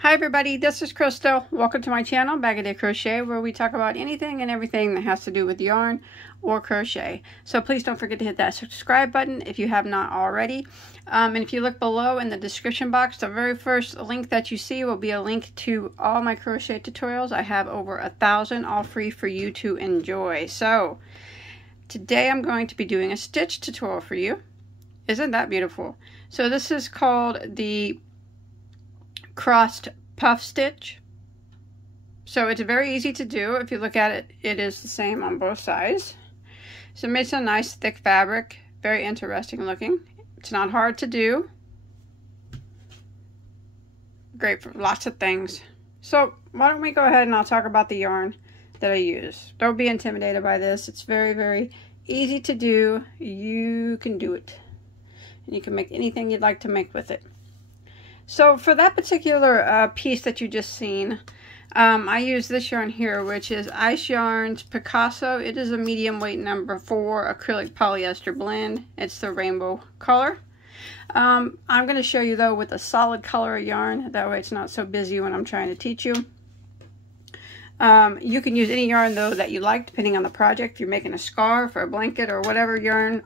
Hi everybody, this is Crystal. Welcome to my channel, Bagoday Crochet, where we talk about anything and everything that has to do with yarn or crochet. So please don't forget to hit that subscribe button if you have not already. And if you look below in the description box, the very first link that you see will be a link to all my crochet tutorials. I have over 1,000 all free for you to enjoy. So today I'm going to be doing a stitch tutorial for you. Isn't that beautiful? So this is called the crossed puff stitch. So it's very easy to do. If you look at it, it is the same on both sides. So it makes a nice thick fabric, very interesting looking. It's not hard to do. Great for lots of things. So why don't we go ahead and I'll talk about the yarn that I use. Don't be intimidated by this. It's very, very easy to do. You can do it. And you can make anything you'd like to make with it. So for that particular piece that you just seen, I use this yarn here, which is Ice Yarns Picasso. It is a medium weight number 4 acrylic polyester blend. It's the rainbow color. I'm going to show you though with a solid color of yarn. That way it's not so busy when I'm trying to teach you. You can use any yarn though that you like, depending on the project. If you're making a scarf or a blanket or whatever yarn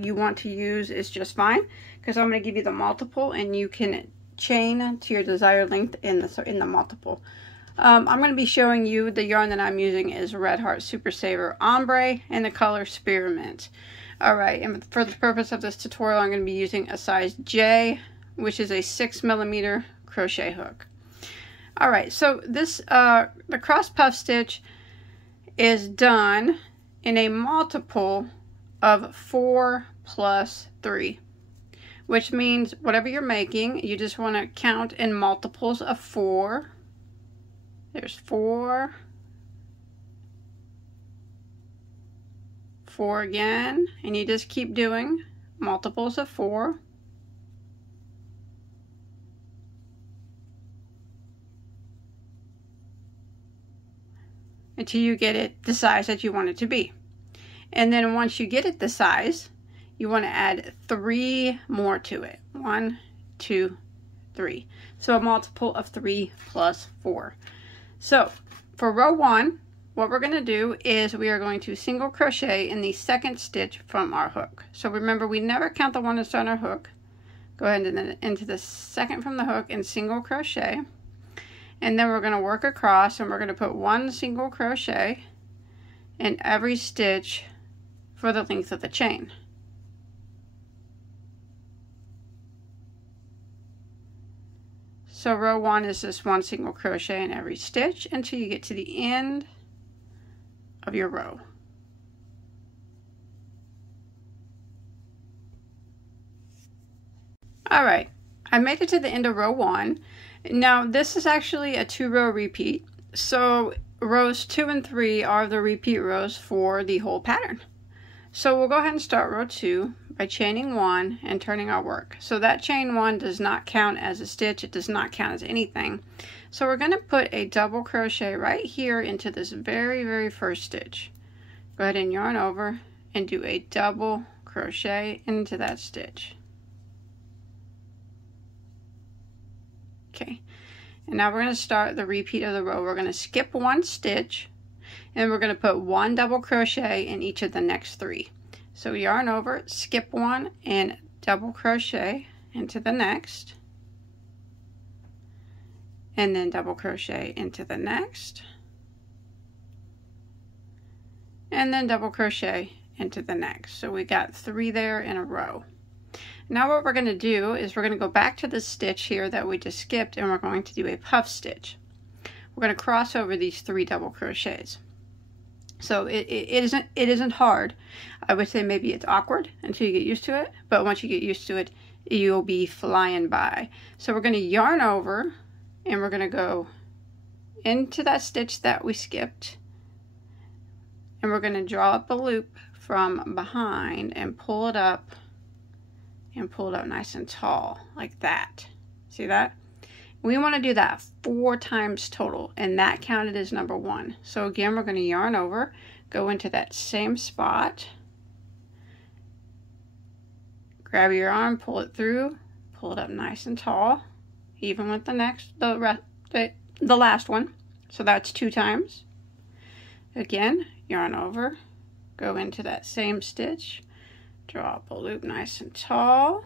you want to use is just fine, because I'm going to give you the multiple and you can chain to your desired length in the multiple. I'm going to be showing you the yarn that I'm using is Red Heart Super Saver Ombre in the color Spearmint. Alright, and for the purpose of this tutorial I'm going to be using a size J, which is a 6mm crochet hook. Alright, so this the cross puff stitch is done in a multiple of 4 plus 3, which means whatever you're making, you just want to count in multiples of 4. There's 4, 4 again, and you just keep doing multiples of 4. Until you get it the size that you want it to be. And then once you get it the size, you want to add 3 more to it. 1, 2, 3. So a multiple of 3 plus 4. So for row 1, what we're going to do is we are going to single crochet in the second stitch from our hook. So remember, we never count the one that's on our hook. Go ahead and into the second from the hook and single crochet. And then we're going to work across and we're going to put 1 single crochet in every stitch for the length of the chain. So row 1 is just 1 single crochet in every stitch until you get to the end of your row. Alright, I made it to the end of row 1. Now this is actually a 2-row repeat, so rows 2 and 3 are the repeat rows for the whole pattern. So we'll go ahead and start row 2 by chaining 1 and turning our work. So that chain 1 does not count as a stitch, it does not count as anything. So we're going to put a double crochet right here into this very, very first stitch. Go ahead and yarn over and do a double crochet into that stitch. Okay, and now we're going to start the repeat of the row. We're going to skip 1 stitch and we're going to put 1 double crochet in each of the next 3. So yarn over, skip 1 and double crochet into the next, and then double crochet into the next, and then double crochet into the next. So we got 3 there in a row. Now what we're going to do is we're going to go back to the stitch here that we just skipped and we're going to do a puff stitch. We're going to cross over these 3 double crochets. So it isn't hard. I would say maybe it's awkward until you get used to it, but once you get used to it, you'll be flying by. So we're going to yarn over and we're going to go into that stitch that we skipped, and we're going to draw up a loop from behind and pull it up nice and tall like that. See that? We want to do that 4 times total, and that counted as number 1. So again, we're going to yarn over, go into that same spot, grab your arm, pull it through, pull it up nice and tall, even with the last one. So that's 2 times. Again, yarn over, go into that same stitch, draw up a loop nice and tall.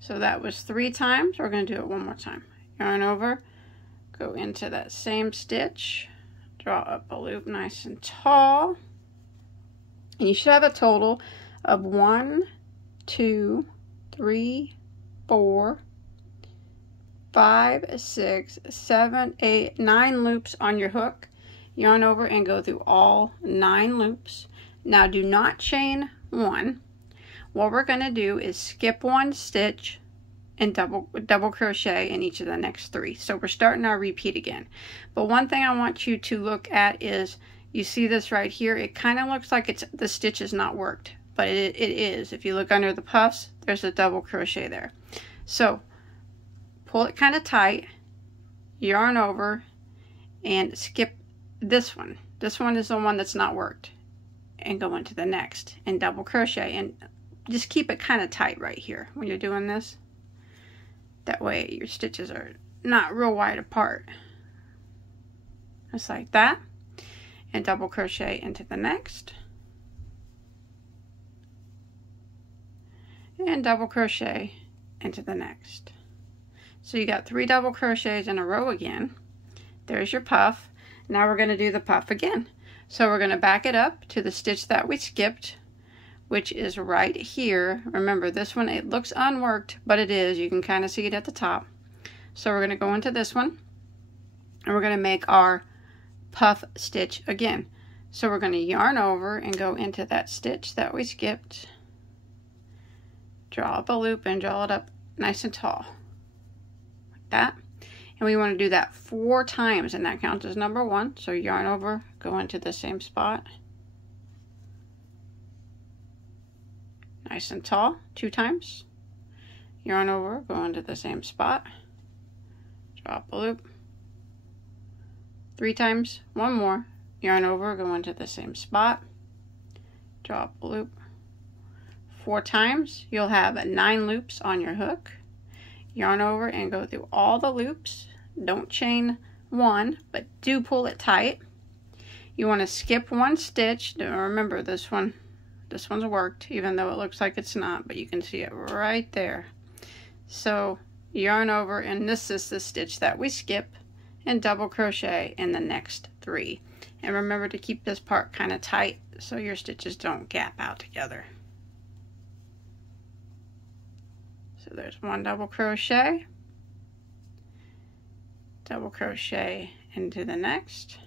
So that was 3 times. We're going to do it one more time. Yarn over, go into that same stitch, draw up a loop nice and tall. And you should have a total of 1, 2, 3, 4, 5, 6, 7, 8, 9 loops on your hook. Yarn over and go through all 9 loops. Now do not chain 1. What we're going to do is skip 1 stitch and double crochet in each of the next 3. So we're starting our repeat again. But one thing I want you to look at is, you see this right here, it kind of looks like the stitch is not worked, but it is. If you look under the puffs, there's a double crochet there. So pull it kind of tight, yarn over, and skip this one. This one is the one that's not worked, and go into the next and double crochet, and just keep it kind of tight right here when you're doing this. That way your stitches are not real wide apart. Just like that, and double crochet into the next, and double crochet into the next. So you got 3 double crochets in a row again. There's your puff. Now we're going to do the puff again. So we're going to back it up to the stitch that we skipped, which is right here. Remember, this one, it looks unworked, but it is. You can kind of see it at the top. So we're going to go into this one, and we're going to make our puff stitch again. So we're going to yarn over and go into that stitch that we skipped, draw up a loop and draw it up nice and tall like that. And we want to do that 4 times, and that counts as number 1. So yarn over, go into the same spot, nice and tall, 2 times, yarn over, go into the same spot, draw up a loop, 3 times, 1 more, yarn over, go into the same spot, draw up a loop, 4 times. You'll have 9 loops on your hook. Yarn over and go through all the loops. Don't chain 1, but do pull it tight. You want to skip 1 stitch. Now remember, this one's worked, even though it looks like it's not, but you can see it right there. So yarn over, and this is the stitch that we skip, and double crochet in the next 3. And remember to keep this part kind of tight so your stitches don't gap out together. So there's 1 double crochet into the next,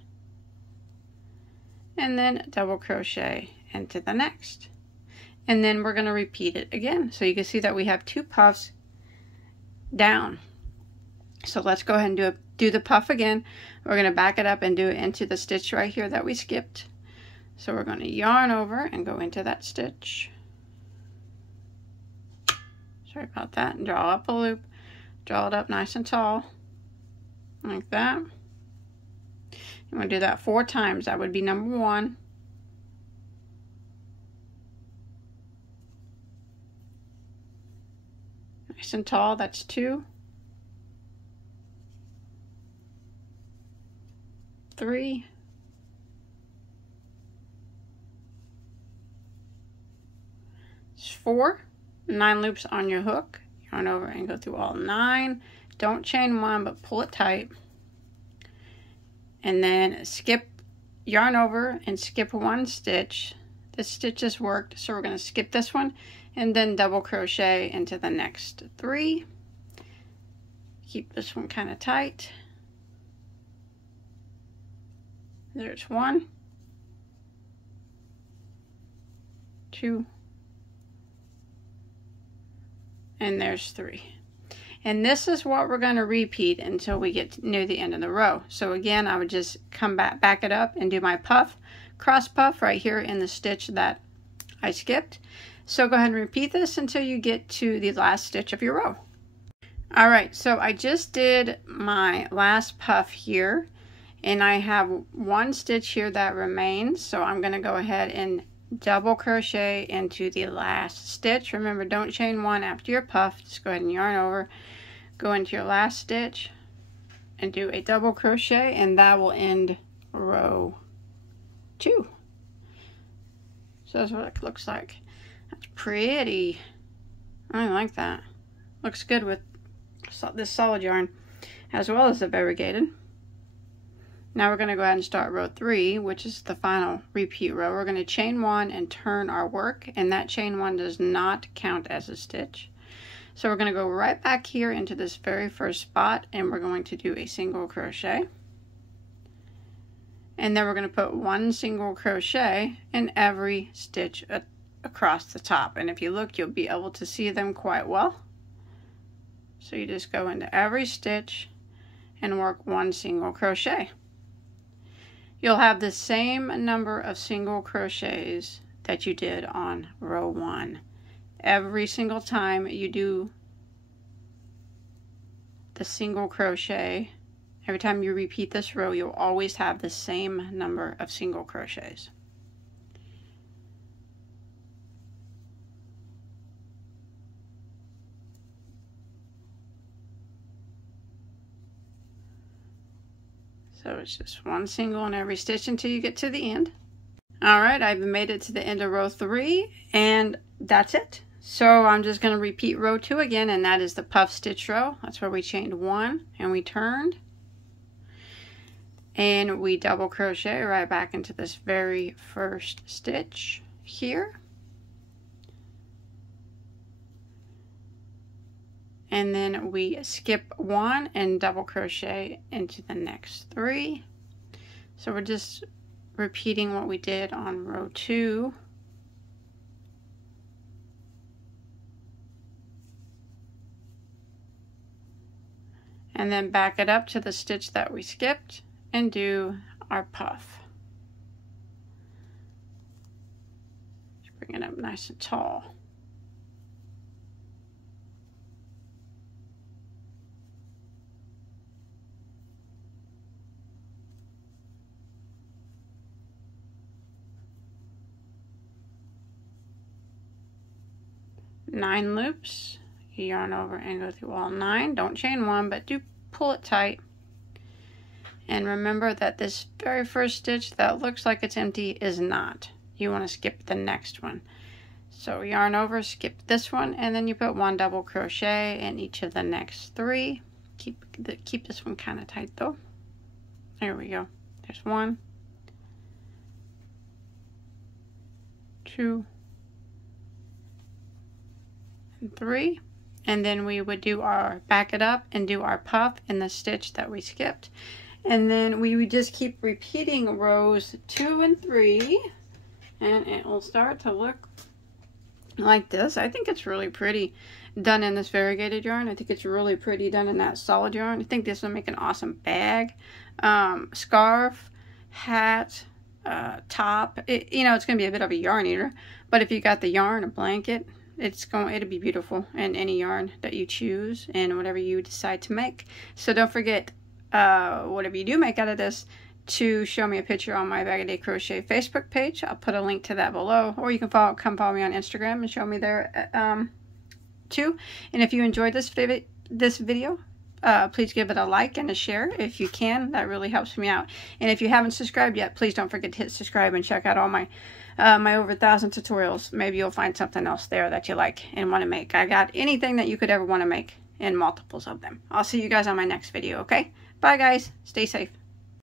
and then double crochet into the next. And then we're going to repeat it again. So you can see that we have 2 puffs down. So let's go ahead and do the puff again. We're going to back it up and do it into the stitch right here that we skipped. So we're going to yarn over and go into that stitch. Sorry about that. And draw up a loop. Draw it up nice and tall. Like that. You want to do that 4 times. That would be number 1. Nice and tall. That's 2. 3. 4. 9 loops on your hook. Yarn over and go through all 9. Don't chain 1, but pull it tight. And then yarn over and skip 1 stitch. This stitch is worked, so we're going to skip this one and then double crochet into the next 3. Keep this one kind of tight. There's 1, 2, and there's 3. And this is what we're going to repeat until we get near the end of the row. So again, I would just come back it up and do my puff, cross puff right here in the stitch that I skipped. So go ahead and repeat this until you get to the last stitch of your row. All right, so I just did my last puff here, and I have 1 stitch here that remains. So I'm going to go ahead and double crochet into the last stitch. Remember, don't chain 1 after your puff. Just go ahead and yarn over, go into your last stitch and do a double crochet, and that will end row 2. So that's what it looks like. That's pretty. I like that. Looks good with this solid yarn as well as the variegated. Now we're going to go ahead and start row 3, which is the final repeat row. We're going to chain 1 and turn our work, and that chain 1 does not count as a stitch. So we're going to go right back here into this very first spot, and we're going to do a single crochet. And then we're going to put 1 single crochet in every stitch across the top. And if you look, you'll be able to see them quite well. So you just go into every stitch and work 1 single crochet. You'll have the same number of single crochets that you did on row 1. Every single time you do the single crochet, every time you repeat this row, you'll always have the same number of single crochets. So it's just 1 single in every stitch until you get to the end. Alright, I've made it to the end of row 3, and that's it. So I'm just going to repeat row 2 again, and that is the puff stitch row. That's where we chained 1 and we turned. And we double crochet right back into this very first stitch here. And then we skip 1 and double crochet into the next 3. So we're just repeating what we did on row 2. And then back it up to the stitch that we skipped and do our puff. Just bring it up nice and tall. Nine loops, yarn over and go through all 9. Don't chain 1, but do pull it tight. And remember that this very first stitch that looks like it's empty is not. You want to skip the next one. So yarn over, skip this one, and then you put 1 double crochet in each of the next 3. Keep this one kind of tight though. There we go. There's 1, 2, 3, and then we would do our back it up and do our puff in the stitch that we skipped, and then we would just keep repeating rows 2 and 3, and it will start to look like this. I think it's really pretty done in this variegated yarn. I think it's really pretty done in that solid yarn. I think this will make an awesome bag, scarf, hat, top. You know, it's gonna be a bit of a yarn eater, but if you got the yarn, a blanket, it'll be beautiful in any yarn that you choose and whatever you decide to make. So don't forget, whatever you do make out of this, to show me a picture on my Bagoday Crochet Facebook page. I'll put a link to that below, or you can come follow me on Instagram and show me there too. And if you enjoyed this video, please give it a like and a share if you can. That really helps me out. And if you haven't subscribed yet, please don't forget to hit subscribe and check out all my my over 1,000 tutorials. Maybe you'll find something else there that you like and want to make. I got anything that you could ever want to make and multiples of them. I'll see you guys on my next video, okay? Bye guys. Stay safe.